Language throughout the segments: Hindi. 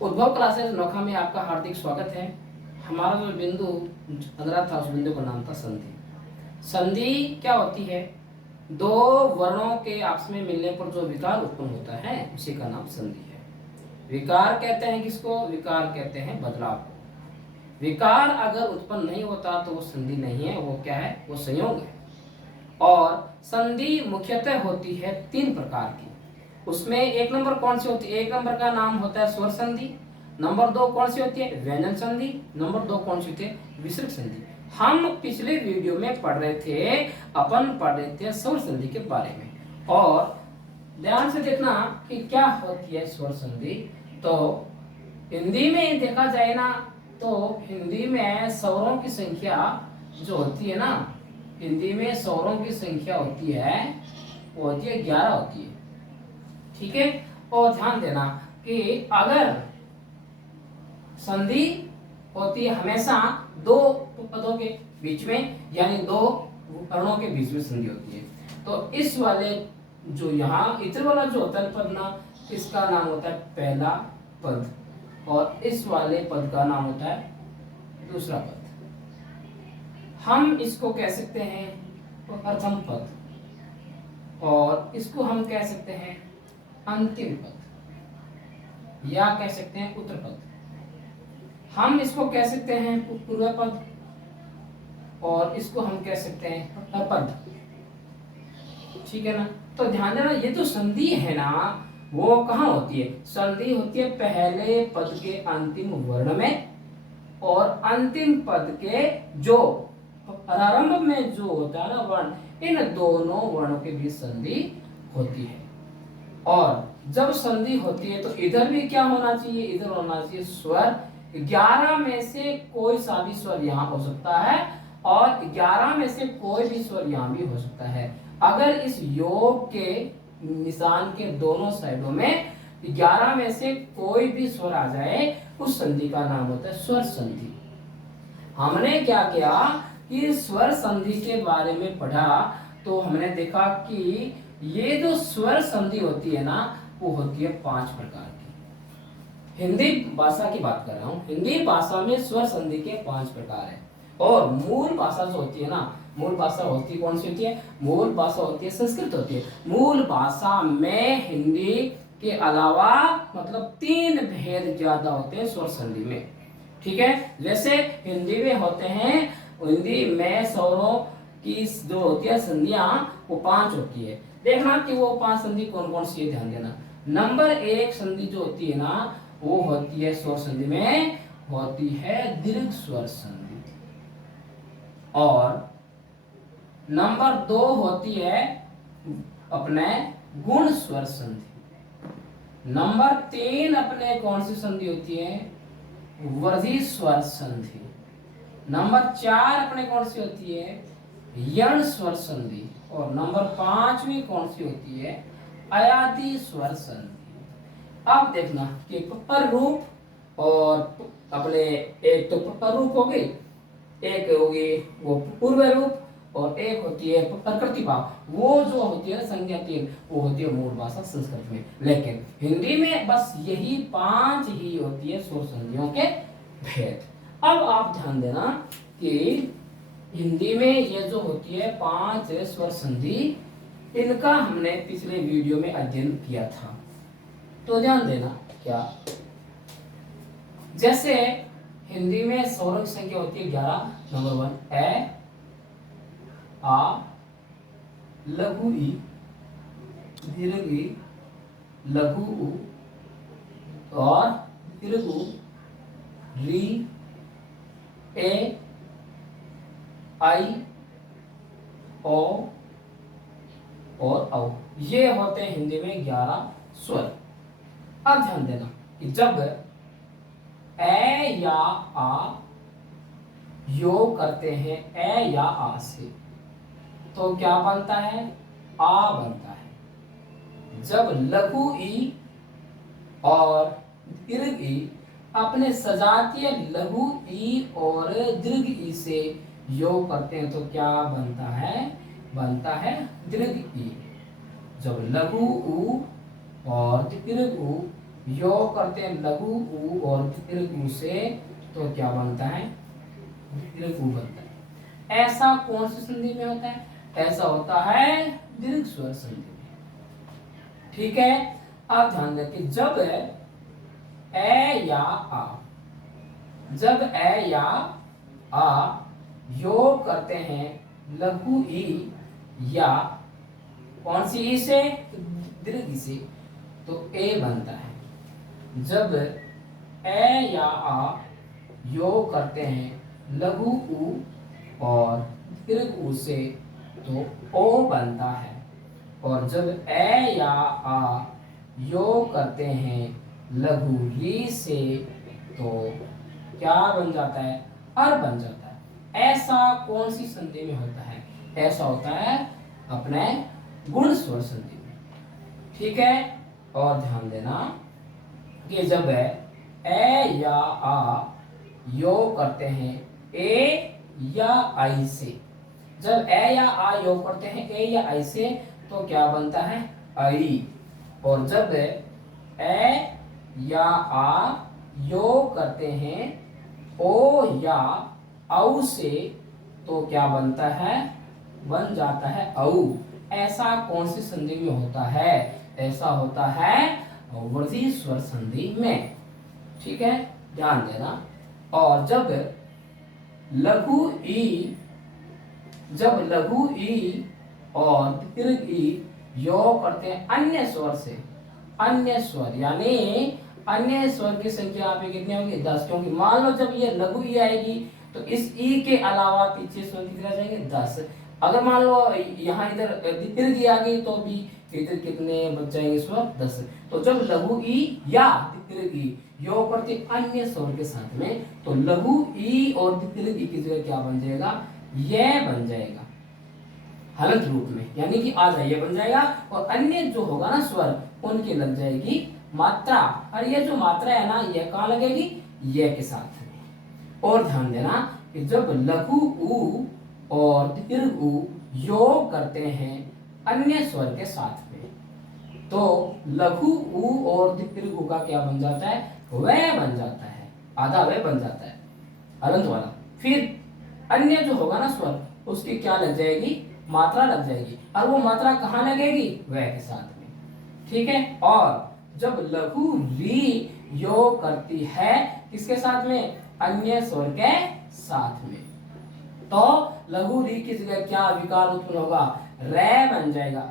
उद्भव क्लासेस नोखा में आपका हार्दिक स्वागत है। हमारा जो बिंदु 15 था, उस बिंदु का नाम था संधि। संधि क्या होती है? दो वर्णों के आपस में मिलने पर जो विकार उत्पन्न होता है उसी का नाम संधि है। विकार कहते हैं किसको? विकार कहते हैं बदलाव को। विकार अगर उत्पन्न नहीं होता तो वो संधि नहीं है, वो क्या है? वो संयोग है। और संधि मुख्यतः होती है 3 प्रकार की। उसमें एक नंबर कौन सी होती है? एक नंबर का नाम होता है स्वर संधि। नंबर 2 कौन सी होती है? व्यंजन संधि। नंबर 2 कौन सी होती है? विसर्ग संधि। हम पिछले वीडियो में पढ़ रहे थे स्वर संधि के बारे में। और ध्यान से देखना कि क्या होती है स्वर संधि। तो हिंदी में देखा जाए ना, तो हिंदी में स्वरों की संख्या जो होती है ना, हिंदी में स्वरों की संख्या होती है, वो होती है 11 होती है। ठीक है। और ध्यान देना कि अगर संधि होती है हमेशा दो पदों के बीच में, यानी दो वर्णों के बीच में संधि होती है, तो इस वाले जो यहाँ इतर वाला जो होता है पद ना, इसका नाम होता है पहला पद, और इस वाले पद का नाम होता है दूसरा पद। हम इसको कह सकते हैं प्रथम पद, और इसको हम कह सकते हैं अंतिम पद, या कह सकते हैं उत्तर पद। हम इसको कह सकते हैं पूर्व पद, और इसको हम कह सकते हैं अपद। ठीक है ना? तो ध्यान देना, ये जो संधि है ना, वो कहाँ होती है? संधि होती है पहले पद के अंतिम वर्ण में, और अंतिम पद के जो प्रारंभ में जो होता है ना वर्ण, इन दोनों वर्णों के बीच संधि होती है। और जब संधि होती है तो इधर भी क्या होना चाहिए? इधर होना चाहिए स्वर। 11 में से कोई सा भी स्वर यहाँ हो सकता है, और 11 में से कोई भी स्वर यहाँ भी हो सकता है। अगर इस योग के निशान के दोनों साइडों में 11 में से कोई भी स्वर आ जाए, उस संधि का नाम होता है स्वर संधि। हमने क्या किया कि स्वर संधि के बारे में पढ़ा, तो हमने देखा कि ये जो स्वर संधि होती है ना, वो होती है 5 प्रकार की। हिंदी भाषा की बात कर रहा हूँ। हिंदी भाषा में स्वर संधि के 5 प्रकार है। और मूल भाषा जो होती है ना, मूल भाषा होती कौन सी होती है? मूल भाषा होती है संस्कृत होती है। मूल भाषा में हिंदी के अलावा मतलब 3 भेद ज्यादा होते हैं स्वर संधि में। ठीक है। जैसे हिंदी में होते हैं, हिंदी में स्वरों की जो होती है संधियां, वो 5 होती है। देखना कि वो 5 संधि कौन कौन सी है, ध्यान देना। नंबर 1 संधि जो होती है ना, वो होती है स्वर संधि में होती है दीर्घ स्वर संधि। और नंबर 2 होती है अपने गुण स्वर संधि। नंबर 3 अपने कौन सी संधि होती है? वर्धी स्वर संधि। नंबर 4 अपने कौन सी होती है? यण स्वर संधि। और नंबर 5वीं कौन सी होती है? अयाति स्वर संधि। अब देखना कि पर रूप और अपने एक तो पर रूप हो गई, एक होगी वो पूर्व रूप, और एक होती है प्रकृति भाव। वो जो होती है ना संज्ञा 3, वो होती है मूल भाषा संस्कृत में। लेकिन हिंदी में बस यही 5 ही होती है स्वर संधियों के भेद। अब आप ध्यान देना कि हिंदी में ये जो होती है 5 स्वर संधि, इनका हमने पिछले वीडियो में अध्ययन किया था। तो ध्यान देना क्या, जैसे हिंदी में स्वरों की संख्या होती है 11। नंबर 1 ए, आ, लघु ई, दीर्घ ई, लघु उ, और दीर्घ उ, री, ए, आई, ओ और औ। ये होते हैं हिंदी में 11 स्वर। अब ध्यान देना कि जब ए या आ योग करते हैं ए या आ से, तो क्या बनता है? आ बनता है। जब लघु ई और दीर्घ ई अपने सजातीय लघु ई और दीर्घ ई से योग करते हैं, तो क्या बनता है? बनता है दीर्घ ई। जब लघु उ और दीर्घ उ योग करते हैं लघु ऊ और दीर्घ ऊ से, तो क्या बनता है? दीर्घ ऊ बनता है। ऐसा कौन सी संधि में होता है? ऐसा होता है दीर्घ स्वर संधि में। ठीक है, अब ध्यान रखिए, जब ए या आ, जब ए या आ योग करते हैं लघु ई या कौन सी ई से? दीर्घ ई से, तो ए बनता है। जब ए या आ योग करते हैं लघु ऊ और दीर्घ ऊ से, तो ओ बनता है। और जब ए या आ योग करते हैं लघु री से, तो क्या बन जाता है? अर बन जाता है। ऐसा कौन सी संधि में होता है? ऐसा होता है अपने गुण स्वर संधि में। ठीक है, और ध्यान देना कि जब ए या आ योग करते हैं ए या आई से, जब ए या आ योग करते हैं ए या आई से, तो क्या बनता है? आई। और जब ए या आ योग करते हैं ओ या औ से, तो क्या बनता है? बन जाता है औ। ऐसा कौन सी संधि में होता है? ऐसा होता है वर्धी स्वर संधि में। ठीक है, ध्यान देना। और जब लघु ई, जब लघु ई और दीर्घ ई योग करते हैं अन्य स्वर से, अन्य स्वर यानी अन्य स्वर की संख्या यहाँ पे कितनी होगी? 10। क्योंकि मान लो जब ये लघु ई आएगी तो इस ई के अलावा पीछे स्वर कितने आ जाएंगे? 10। अगर मान लो यहाँ इधर दीर्घ ई आ गई तो भी इधर कितने बच जाएंगे स्वर? 10। तो जब लघु ई या दीर्घ ई योग करते अन्य स्वर के साथ में, तो लघु ई और दीर्घ ई की जगह क्या बन जाएगा? ये बन जाएगा हलंत रूप में, यानी कि आधा ये बन जाएगा। और अन्य जो होगा ना स्वर, उनकी लग जाएगी मात्रा। और ये जो मात्रा है ना, ये कहाँ लगेगी? ये के साथ में। और ध्यान देना कि जब लघु ऊ और दीर्घ ऊ योग करते हैं अन्य स्वर के साथ में, तो लघु ऊ और दीर्घ ऊ का क्या बन जाता है? वह बन जाता है, आधा वह बन जाता है हलंत वाला। फिर अन्य जो होगा ना स्वर, उसकी क्या लग जाएगी? मात्रा लग जाएगी। और वो मात्रा कहाँ लगेगी? वह के साथ में। ठीक है, और जब लघु री योग करती है किसके साथ में? अन्य स्वर के साथ में, तो लघु री की जगह क्या विकार उत्पन्न होगा? रे बन जाएगा।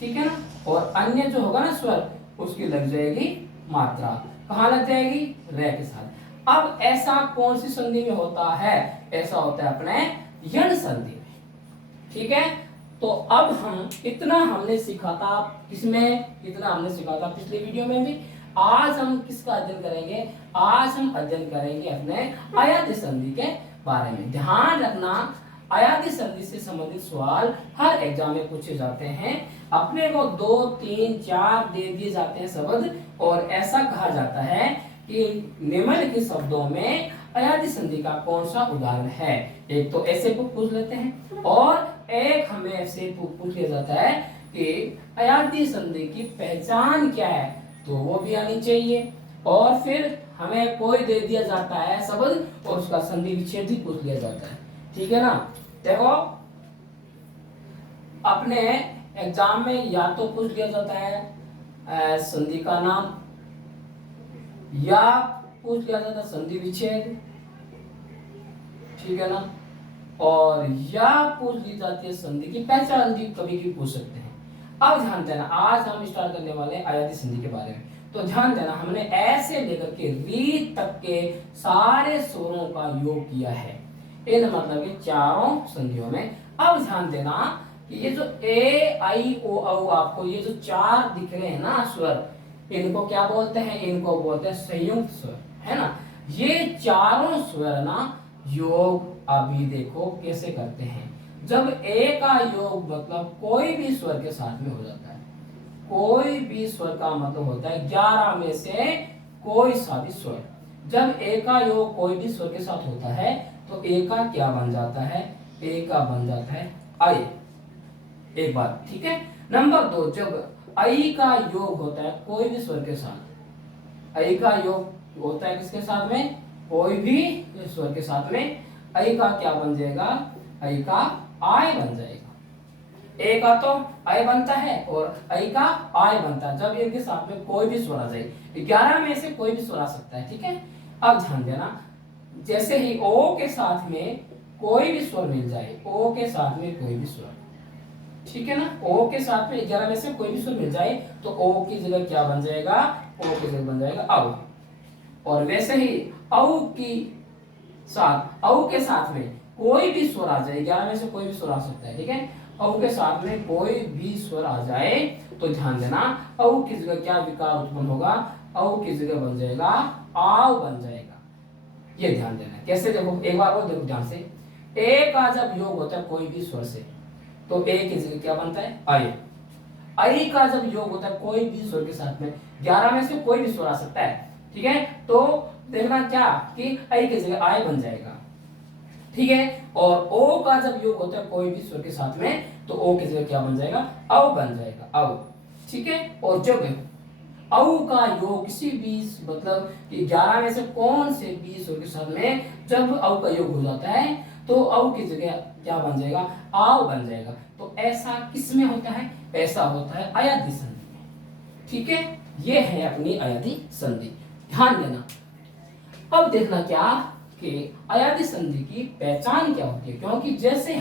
ठीक है ना, और अन्य जो होगा ना स्वर, उसकी लग जाएगी मात्रा। कहाँ लग जाएगी? रे के साथ। अब ऐसा कौन सी संधि में होता है? ऐसा होता है अपने यण संधि में। ठीक है, तो अब हम इतना हमने सीखा था, किसमें? इतना हमने सीखा था पिछले वीडियो में भी। आज हम किसका अध्ययन करेंगे? आज हम अध्ययन करेंगे अपने अयादी संधि के बारे में। ध्यान रखना, अयादी संधि से संबंधित सवाल हर एग्जाम में पूछे जाते हैं। अपने को 2, 3, 4 दे दिए जाते हैं शब्द, और ऐसा कहा जाता है कि निम्नलिखित शब्दों में अयादी संधि का कौन सा उदाहरण है। एक तो ऐसे पूछ लेते हैं, और एक हमें ऐसे पूछ लिया जाता है कि अयादी संधि की पहचान क्या है, तो वो भी आनी चाहिए। और फिर हमें कोई दे दिया जाता है शब्द, और उसका संधि विच्छेद भी पूछ लिया जाता है। ठीक है ना। देखो, अपने एग्जाम में या तो पूछ लिया जाता है संधि का नाम, या पूछ लिया जाता है संधि विच्छेद। ठीक है ना, और या पूछ ली जाती है संधि की पहचान भी, कभी भी पूछ सकते हैं। अब ध्यान देना, आज हम स्टार्ट करने वाले हैं अयादी संधि के बारे में। तो ध्यान देना, हमने ऐसे लेकर के री तक के सारे स्वरों का योग किया है इन मतलब के चारों संधियों में। अब ध्यान देना कि ये जो ए आई ओ औ, आपको ये जो 4 दिख रहे हैं ना स्वर, इनको क्या बोलते हैं? इनको बोलते हैं संयुक्त स्वर, है ना। ये चारों स्वर ना योग अभी देखो कैसे करते हैं। जब ए का योग मतलब कोई भी स्वर के साथ में हो जाता है, कोई भी स्वर का मतलब होता है 11 में से कोई सा भी स्वर। जब ए का योग कोई भी स्वर के साथ होता है, तो ए का क्या बन जाता है? ए का बन जाता है आई। एक बात, ठीक है। नंबर 2, जब आई का योग होता है कोई भी स्वर के साथ, ऐ का योग होता है किसके साथ में, कोई भी स्वर के साथ में। ऐ का क्या बन जाएगा, ऐ का आय बन जाएगा। ए का तो आय बनता है और ऐ का आय बनता है जब इनके साथ में कोई भी स्वर आ जाए। 11 में से कोई भी स्वर आ सकता है, ठीक है। अब ध्यान देना, जैसे ही ओ के साथ में कोई भी स्वर मिल जाए, ओ के साथ में कोई भी स्वर, ठीक है ना, ओ के साथ में 11 में से कोई भी स्वर मिल जाए तो ओ की जगह क्या बन जाएगा, ओ की जगह बन जाएगा औ। और वैसे ही औ की साथ, औ के साथ में कोई भी स्वर आ जाए, 11 में से कोई भी स्वर आ सकता है, ठीक है। औ के साथ में कोई भी स्वर आ जाए तो ध्यान देना, औ की जगह क्या विकार उत्पन्न होगा, औ की जगह बन जाएगा आव बन जाएगा। ये ध्यान देना। कैसे, देखो एक बार और देखो ध्यान से। ए का जब योग होता है कोई भी स्वर से तो ए की जगह क्या बनता है, आय। आई का जब योग होता है कोई भी स्वर के साथ में, 11 में से कोई भी स्वर आ सकता है, ठीक है। तो देखना क्या कि आई की जगह आय बन जाएगा, ठीक है। और ओ का जब योग होता है कोई भी स्वर के साथ में तो ओ की जगह क्या बन जाएगा, औ बन जाएगा, औ, ठीक है। और जब औ का योग किसी भी मतलब कि 11 में से कौन से भी स्वर के साथ में जब औ का योग हो जाता है तो औ की जगह क्या बन जाएगा, आव बन जाएगा। तो ऐसा किस में होता है, ऐसा होता है अयादि संधि में, ठीक है। ये है अपनी अयादि संधि, ध्यान देना। अब देखना क्या कि अयादि संधि की पहचान क्या होती है, क्योंकि जैसे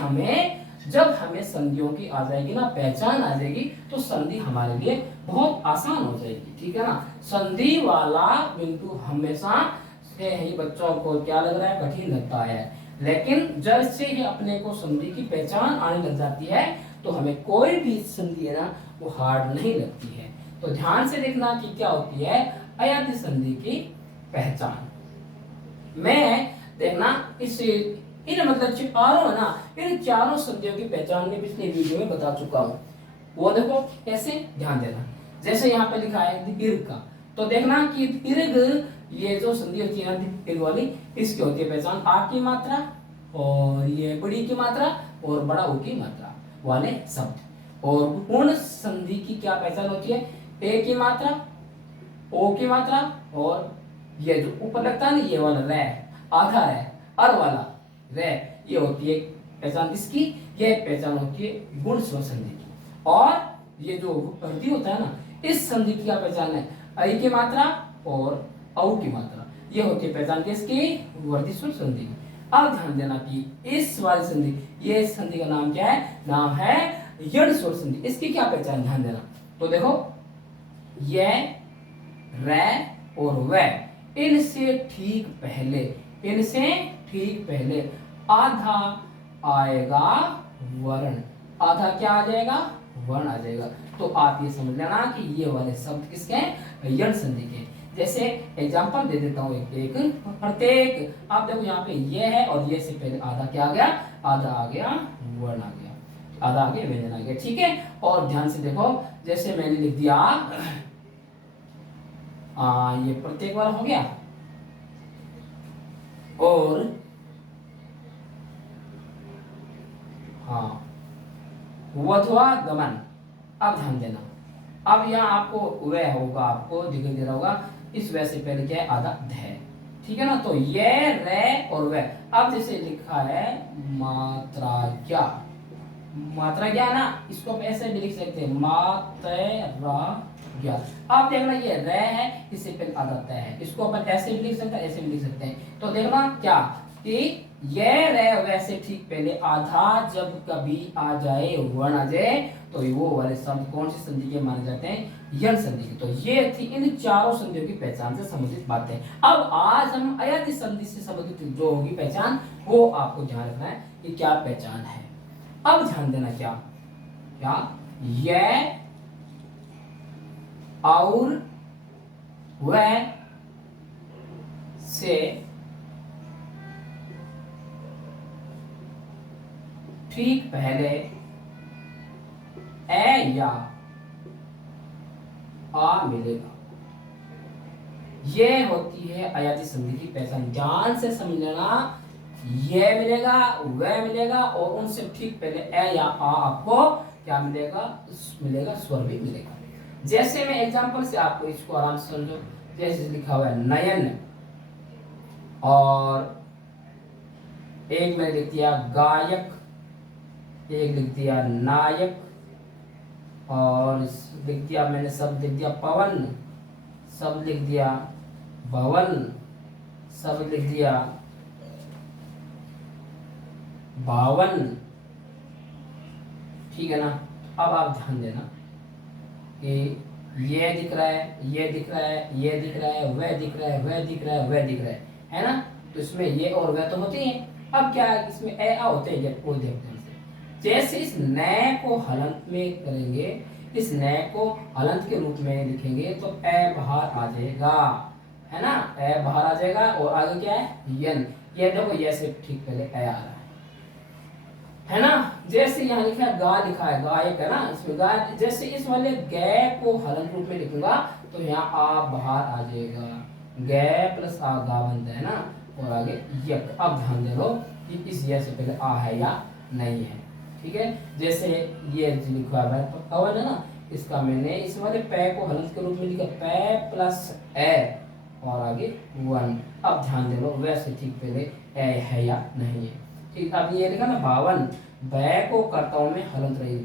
जब हमें संधियों की आ जाएगी ना, पहचान आ जाएगी तो संधि हमारे लिए बहुत आसान हो जाएगी, ठीक है ना। संधि वाला बिंदु हमेशा से ही बच्चों को क्या लग रहा है, कठिन लगता है, लेकिन जैसे ही अपने को संधि की पहचान आने लग जाती है तो हमें कोई भी संधि है ना वो हार्ड नहीं लगती है। तो ध्यान से देखना कि क्या होती है अयादि संधि की पहचान। मैं देखना इस इन मतलब चारों है ना, इन चारों संधियों की पहचान में पिछले वीडियो में बता चुका हूं। वो देखो कैसे, ध्यान देना। जैसे यहाँ पे लिखा है दीर्घ का, तो देखना कि दीर्घ ये जो संधि होती है ना दीर्घ वाली, इसकी होती है पहचान आ की मात्रा और ये बड़ी की मात्रा और बड़ा ऊ की मात्रा वाले शब्द। और पूर्ण संधि की क्या पहचान होती है, ए की मात्रा, ओ की मात्रा और ये जो ऊपर लगता है ना ये वाला रे, आधा है, अर वाला रे, ये होती है पहचान इसकी। ये पहचान होती है गुण स्वर संधि की। और ये जो वृद्धि होता है ना, इस संधि की क्या पहचान है, ऐ की मात्रा और औ की मात्रा, ये होती है पहचान किसकी, वृद्धि स्वर संधि की। अब ध्यान देना कि इस वाली संधि, ये संधि का नाम क्या है, नाम है यण स्वर संधि। इसकी क्या पहचान, ध्यान देना। तो देखो ये रे और वे, इनसे ठीक पहले आधा आएगा वर्ण, आधा क्या आ जाएगा, वर्ण आ जाएगा। तो आप ये समझ लेना कि ये वाले शब्द किसके हैं, यण संधि के। जैसे एग्जांपल दे देता हूँ एक प्रत्येक। आप देखो यहाँ पे ये है और ये से पहले आधा क्या आ गया, आधा आ गया वर्ण आ गया, आधा आ गया व्यंजन आ गया, ठीक है। और ध्यान से देखो, जैसे मैंने लिख दिया ये प्रत्येक वाला हो गया और हाँ वध्वा गमन। अब ध्यान देना, अब यहाँ आपको वह होगा, आपको दिखाई दे रहा होगा, इस वह से पहले क्या है, आधा ध, ठीक है ना। तो ये रे और वह, अब जैसे लिखा है मात्रा क्या, मात्रा क्या ना, इसको आप ऐसे भी लिख सकते हैं मात्रा ज्ञा। आप देखना ये रे है, इससे पहले आधा त है, इसको अपन ऐसे भी लिख सकते हैं, ऐसे भी लिख सकते हैं। तो देखना क्या कि ये रे वैसे ठीक पहले आधा जब कभी आ जाए, वर्ण आ जाए, तो वो वाले शब्द कौन सी संधि के माने जाते हैं, यण संधि के। तो ये थी इन चारों संधियों की पहचान से संबंधित बातें। अब आज हम अयादि संधि से संबंधित जो होगी पहचान, वो आपको ध्यान रखना है कि क्या पहचान है। अब ध्यान देना क्या क्या ये और वह से ठीक पहले ए या आ मिलेगा, ये होती है अयादि संधि की पहचान। ध्यान से समझ लेना, ये मिलेगा, वह मिलेगा और उनसे ठीक पहले ए या आ आपको क्या मिलेगा, मिलेगा, स्वर भी मिलेगा। जैसे मैं एग्जांपल से आपको इसको आराम से समझो, जैसे लिखा हुआ है नयन, और एक मैंने लिख दिया गायक, एक लिख दिया नायक, और लिख दिया मैंने सब लिख दिया पवन, सब लिख दिया भवन, सब लिख दिया बावन। ठीक है ना। अब आप ध्यान देना कि ये दिख रहा है, ये दिख रहा है, ये दिख रहा है, वह दिख रहा है, वह दिख रहा है, वह दिख रहा है ना। तो इसमें ये और वह तो होते हैं। अब क्या है, इसमें ए आ होते हैं, वो देखते हैं। जैसे इस नए को हलंत में करेंगे, इस नए को हलंत के रूप में लिखेंगे तो ए बाहर आ जाएगा, है ना, ए बाहर आ जाएगा। और आगे क्या है, यन। ये देखो ये से ठीक पहले ए आ रहा है ना। जैसे यहाँ लिखा है गा, लिखा है गायक, है ना, इसमें गा। जैसे इस वाले गे को हलंत रूप में लिखूंगा तो यहाँ आ बाहर आ जाएगा, गे प्लस आ गा बनता है ना। और आगे यक। अब ध्यान दे लो कि इस ये से पहले आ है या नहीं है। ठीक है। जैसे ये लिखा है पवन, है ना, इसका मैंने इस वाले पै को हलंत के रूप में लिखा, पै प्लस ए और आगे वन। अब ध्यान दे लो वैसे ठीक पहले ए है या नहीं है। ठीक। अब ये लिखा ना बावन, बै को करता हूं मैं हलंत रही,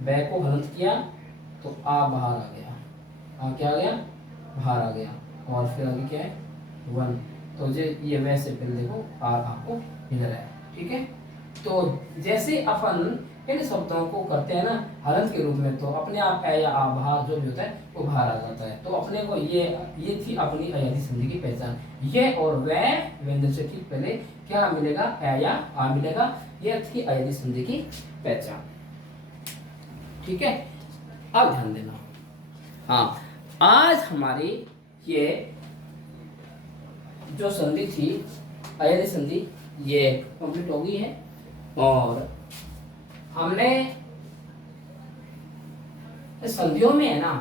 बै को हलंत किया तो आ बाहर आ गया, आ क्या आ गया, बाहर आ गया। और फिर आगे क्या है, वन। तो ये वैसे पहले देखो आर आपको मिल रहा है। ठीक है। तो जैसे अपन इन शब्दों को करते हैं ना हलंत के रूप में, तो अपने आप ए या आ बाहर जो भी होता है वो बाहर आ जाता है। तो अपने को ये थी अपनी अयादी संधि की पहचान। ये और वह व्यंजन से ठीक पहले क्या मिलेगा, ए या आ मिलेगा। ये थी अयादी संधि की पहचान। ठीक है। अब ध्यान देना, हाँ, आज हमारी ये जो संधि थी अयादी संधि ये कंप्लीट हो गई है। और हमने संधियों में, है ना,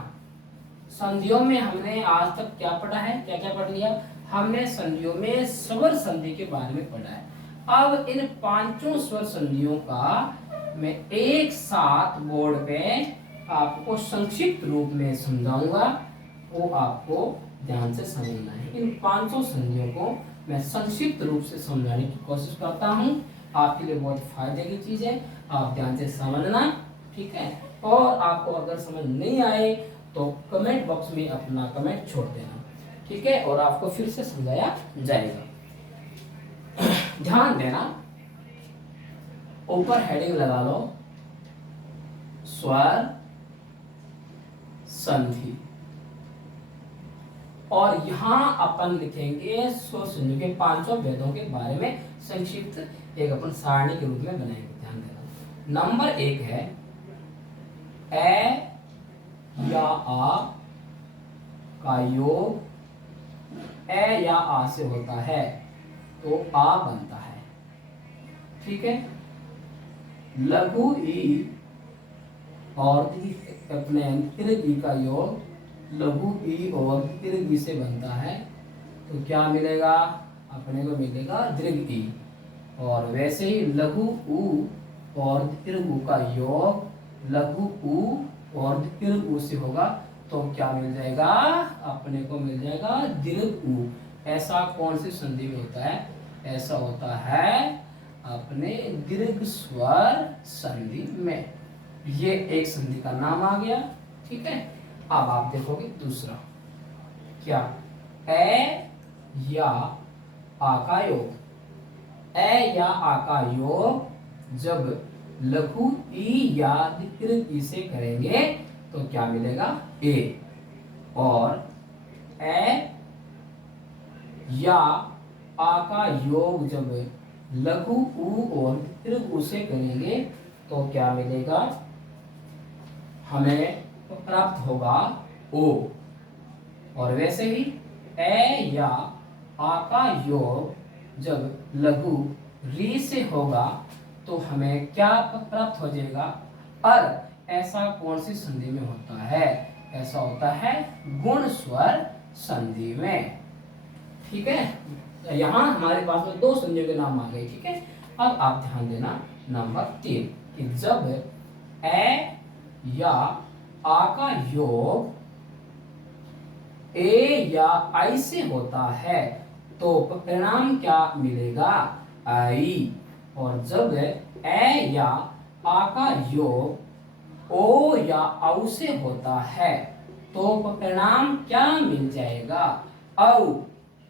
संधियों में हमने आज तक क्या पढ़ा है, क्या क्या पढ़ लिया हमने संधियों में। स्वर संधि के बारे में पढ़ा है। अब इन पांचों स्वर संधियों का मैं एक साथ बोर्ड पे आपको संक्षिप्त रूप में समझाऊंगा, वो आपको ध्यान से समझना है। इन पांचों संधियों को मैं संक्षिप्त रूप से समझाने की कोशिश करता हूँ। आपके लिए बहुत फायदे की चीज है, आप ध्यान से समझना। ठीक है। और आपको अगर समझ नहीं आए तो कमेंट बॉक्स में अपना कमेंट छोड़ देना। ठीक है। और आपको फिर से समझाया जाएगा। ध्यान देना, ऊपर हेडिंग लगा लो स्वर संधि, और यहां अपन लिखेंगे स्वर संधि के पांचों भेदों के बारे में संक्षिप्त एक अपन सारणी के रूप में बनाएंगे। ध्यान देना, नंबर 1 है ए या आ का योग ए या आ से होता है तो आ बनता है। ठीक है। लघु ई और अपने दीर्घ ई का योग लघु ई और दीर्घ ई से बनता है तो क्या मिलेगा, अपने को मिलेगा दीर्घ ई। और वैसे ही लघु उ और दीर्घ उ का योग लघु उ और दीर्घ उ से होगा तो क्या मिल जाएगा, अपने को मिल जाएगा दीर्घ उ। ऐसा कौन सी संधि में होता है, ऐसा होता है अपने दीर्घ स्वर संधि में। ये एक संधि का नाम आ गया। ठीक है। अब आप देखोगे दूसरा क्या, ए या आ का योग, ए या आ का योग जब लघु ई या दीर्घ ई से करेंगे तो क्या मिलेगा, ए। और ए या आ का योग जब लघु उ और दीर्घ उ से करेंगे तो क्या मिलेगा, हमें प्राप्त होगा ओ। और वैसे ही ए या आ का योग जब लघु री से होगा तो हमें क्या प्राप्त हो जाएगा, अर। ऐसा कौन सी संधि में होता है, ऐसा होता है गुण स्वर संधि में। ठीक है। यहाँ हमारे पास में दो संधियों के नाम आ गए। ठीक है। अब आप ध्यान देना नंबर 3 कि जब ए या आ का योग ए या आई से होता है तो परिणाम क्या मिलेगा, आई। और जब ए या आ का योग ओ या औ से होता है तो परिणाम क्या मिल जाएगा, औ।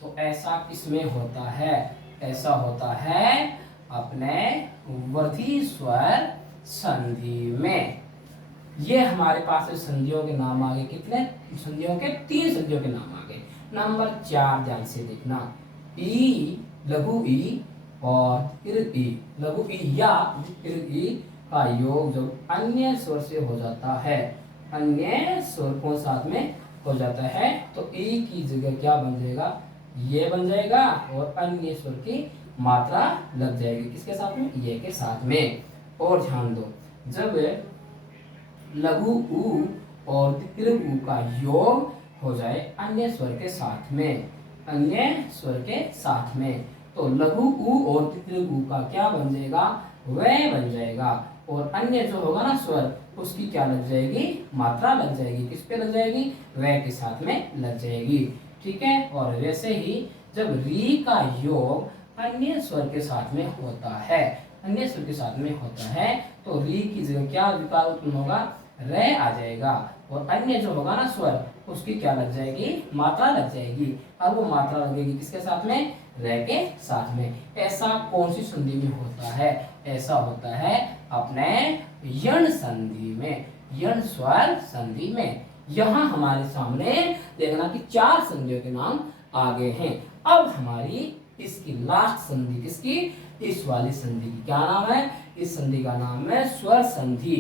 तो ऐसा किसमें होता है, ऐसा होता है अपने वृद्धि स्वर संधि में। ये हमारे पास संधियों के नाम आ गए, कितने संधियों के, 3 संधियों के नाम आ गए। नंबर 4 ध्यान से देखना, ई, लघु ई और दीर्घ ई। लघु ई या दीर्घ ई का योग जब अन्य स्वर से हो जाता है, अन्य स्वर को साथ में हो जाता है तो ई की जगह क्या बन जाएगा, ये बन जाएगा और अन्य स्वर की मात्रा लग जाएगी किसके साथ में, ये के साथ में। और ध्यान दो, जब लघु उ और दीर्घ उ का योग हो जाए अन्य स्वर के साथ में, अन्य स्वर के साथ में, तो लघु उ और दीर्घ उ का क्या बन जाएगा, वह बन जाएगा। और अन्य जो होगा ना स्वर, उसकी क्या लग जाएगी, मात्रा लग जाएगी, किस पे लग जाएगी, वह के साथ में लग जाएगी। ठीक है। और वैसे ही जब री का योग अन्य स्वर के साथ में होता है, अन्य स्वर के साथ में होता है तो री की जगह क्या विकार उत्पन्न होगा, रे आ जाएगा। और अन्य जो होगा ना स्वर, उसकी क्या लग जाएगी, मात्रा लग जाएगी। अब वो मात्रा लगेगी किसके साथ में, रे के साथ में। ऐसा कौन सी संधि में होता है, ऐसा होता है अपने यण संधि में, यण स्वर संधि में। यहाँ हमारे सामने देखना कि 4 संधियों के नाम आ गए हैं। अब हमारी इसकी लास्ट संधि किसकी, इस वाली संधि की क्या नाम है, इस संधि का नाम है स्वर संधि,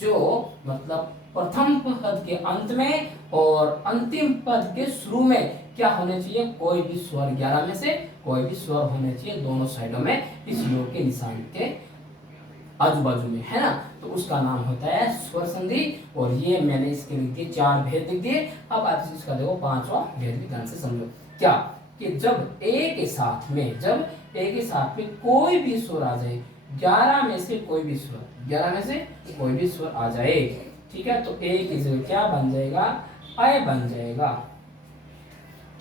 जो मतलब प्रथम पद के अंत में और अंतिम पद के शुरू में क्या होने चाहिए, कोई भी स्वर, 11 में से कोई भी स्वर होने चाहिए दोनों साइडों में, इस योग के निशान के आजू बाजू में, है ना। तो उसका नाम होता है स्वर संधि। और ये मैंने इसके लिख दिए 4 भेद लिख दिए। अब आप इसका देखो 5वां भेद भी ध्यान से समझो, क्या कि जब ए के साथ में, जब ए के साथ में कोई भी स्वर आ जाए, 11 में से कोई भी स्वर, 11 में से कोई भी स्वर आ जाए, ठीक है, तो ए की जगह क्या बन जाएगा, अय बन जाएगा।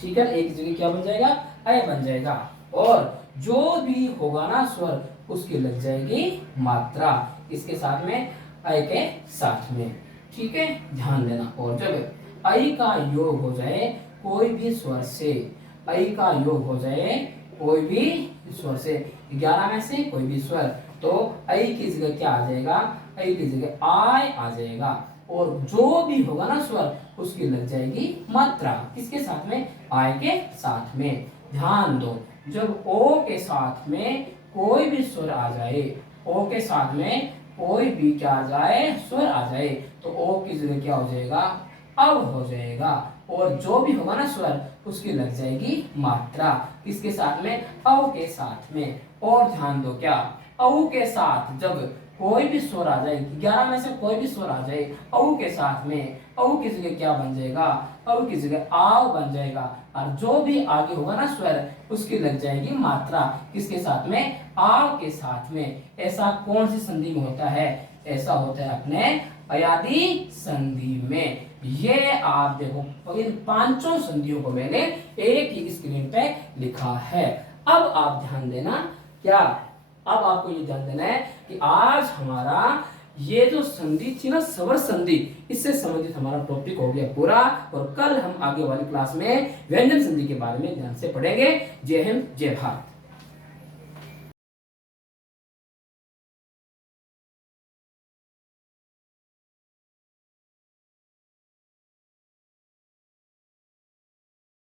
ठीक है, ए की जगह क्या बन जाएगा, अय बन जाएगा। और जो भी होगा ना स्वर, उसकी लग जाएगी मात्रा इसके साथ में, अय के साथ में। ठीक है, ध्यान देना। और जब अय का योग हो जाए कोई भी स्वर से, अय का योग हो जाए कोई भी स्वर से, 11 में से कोई भी स्वर, तो अय की जगह क्या आ जाएगा, अय की जगह आय आ जाएगा। और जो भी होगा ना स्वर, उसकी लग जाएगी मात्रा किसके साथ में, आय के साथ में। ध्यान दो, जब ओ के साथ में कोई भी स्वर आ जाए, ओ के साथ में कोई भी क्या आ जाए, स्वर आ जाए, तो ओ की जगह क्या हो जाएगा, अब हो जाएगा। और जो भी होगा ना स्वर, उसकी लग जाएगी मात्रा किसके साथ में, औ के साथ में। और ध्यान दो, क्या औ के साथ जब कोई भी स्वर आ जाए, 11 में से कोई भी स्वर आ जाए औ के साथ में, औ की जगह क्या बन जाएगा, औ की जगह आव बन जाएगा। और जो भी आगे होगा ना स्वर, उसकी लग जाएगी मात्रा किसके साथ में, आव के साथ में। ऐसा कौन सी संधि में होता है, ऐसा होता है अपने अयादी संधि में। ये आप देखो, इन 5 संधियों को मैंने एक ही स्क्रीन पे लिखा है। अब आप ध्यान देना, क्या अब आपको ये ध्यान देना है कि आज हमारा ये जो संधि थी ना, स्वर संधि, इससे संबंधित हमारा टॉपिक हो गया पूरा। और कल हम आगे वाली क्लास में व्यंजन संधि के बारे में ध्यान से पढ़ेंगे। जय हिंद, जय भारत।